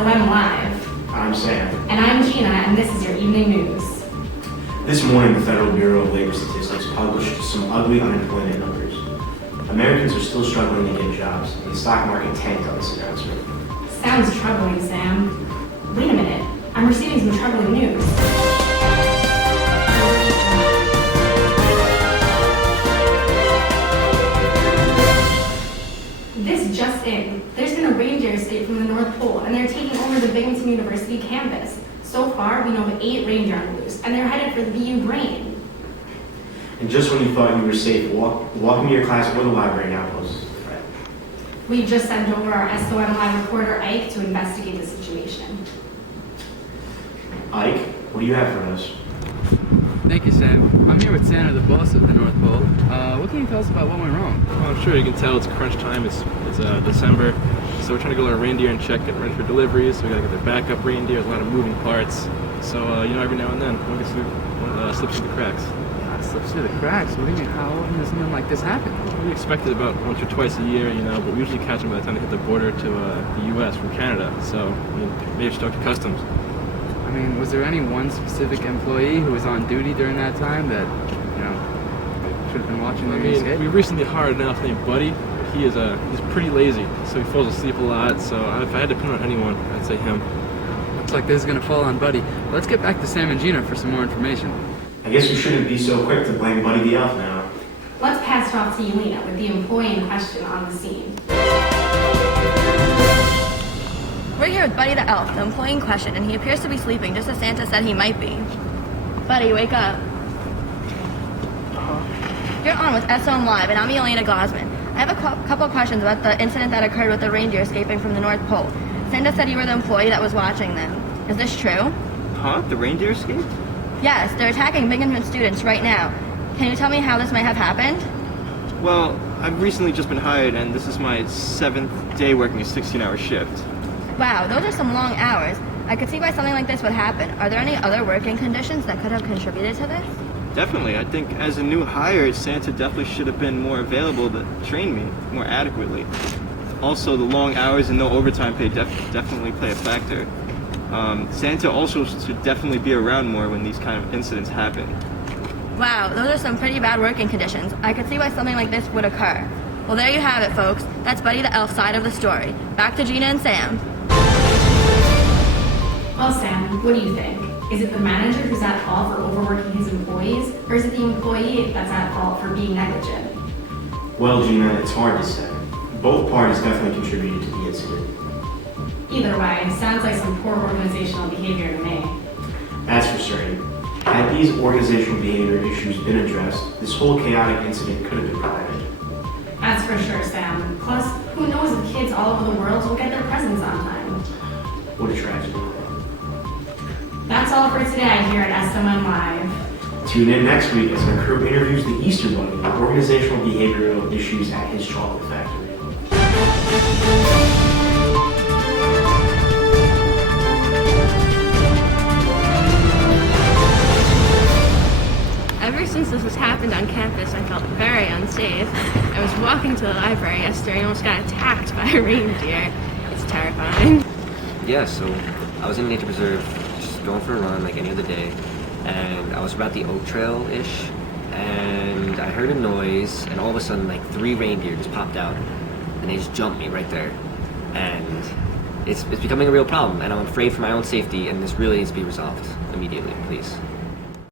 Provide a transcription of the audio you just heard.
SOM Live. I'm Sam. And I'm Gina, and this is your evening news. This morning, the Federal Bureau of Labor Statistics published some ugly unemployment numbers. Americans are still struggling to get jobs, and the stock market tanked on this announcement. Sounds troubling, Sam. Wait a minute. I'm receiving some troubling news. This just in. There's been a reindeer escape from the North Pole, and they're taking over the Binghamton University campus. So far, we know of 8 reindeer on the loose, and they're headed for the BU Brain. And just when you thought you were safe, walking to your class or the library now poses a threat. We just sent over our SOM Live reporter, Ike, to investigate the situation. Ike, what do you have for us? Thank you, Sam. I'm here with Santa, the boss of the North Pole. What can you tell us about what went wrong? Well, I'm sure you can tell it's crunch time. It's December, so we're trying to go to our reindeer and check, get ready for deliveries. So we gotta get their backup reindeer. There's a lot of moving parts. So every now and then, one slips through the cracks. Slips through the cracks? What do you mean? How often does something like this happen? We expect it about once or twice a year, but we usually catch them by the time they hit the border to the U.S. from Canada. So maybe just talk to customs. I mean, was there any one specific employee who was on duty during that time that, should have been watching the escape? We recently hired an elf named Buddy. He's pretty lazy, so he falls asleep a lot. So if I had to pin on anyone, I'd say him. Looks like this is gonna fall on Buddy. Let's get back to Sam and Gina for some more information. I guess we shouldn't be so quick to blame Buddy the Elf now. Let's pass it off to Yelena with the employee in question on the scene. We're here with Buddy the Elf, the employee in question, and he appears to be sleeping just as Santa said he might be. Buddy, wake up. You're on with SOM Live, and I'm Yelena Gosman. I have a couple of questions about the incident that occurred with the reindeer escaping from the North Pole. Santa said you were the employee that was watching them. Is this true? Huh? The reindeer escaped? Yes, they're attacking Binghamton students right now. Can you tell me how this might have happened? Well, I've recently just been hired, and this is my 7th day working a 16-hour shift. Wow, those are some long hours. I could see why something like this would happen. Are there any other working conditions that could have contributed to this? Definitely. I think as a new hire, Santa definitely should have been more available to train me more adequately. Also, the long hours and no overtime pay definitely play a factor. Santa also should definitely be around more when these kind of incidents happen. Wow, those are some pretty bad working conditions. I could see why something like this would occur. Well, there you have it, folks. That's Buddy the Elf side of the story. Back to Gina and Sam. Well, Sam, what do you think? Is it the manager who's at fault for overworking his employees, or is it the employee that's at fault for being negligent? Well, Gina, it's hard to say. Both parties definitely contributed to the incident. Either way, sounds like some poor organizational behavior to me. That's for certain. Had these organizational behavior issues been addressed, this whole chaotic incident could have been prevented. That's for sure, Sam. Plus, who knows if kids all over the world will get their presents on time. What a tragedy. That's all for today here at SOM Live. Tune in next week as our crew interviews the Easter Bunny on organizational behavioral issues at his chocolate factory. Ever since this has happened on campus, I felt very unsafe. I was walking to the library yesterday and almost got attacked by a reindeer. It's terrifying. Yeah, so I was in Nature Preserve, just going for a run like any other day, and I was about the Oak Trail-ish, and I heard a noise, and all of a sudden, like 3 reindeer just popped out, and they just jumped me right there. And it's becoming a real problem, and I'm afraid for my own safety, and this really needs to be resolved immediately, please.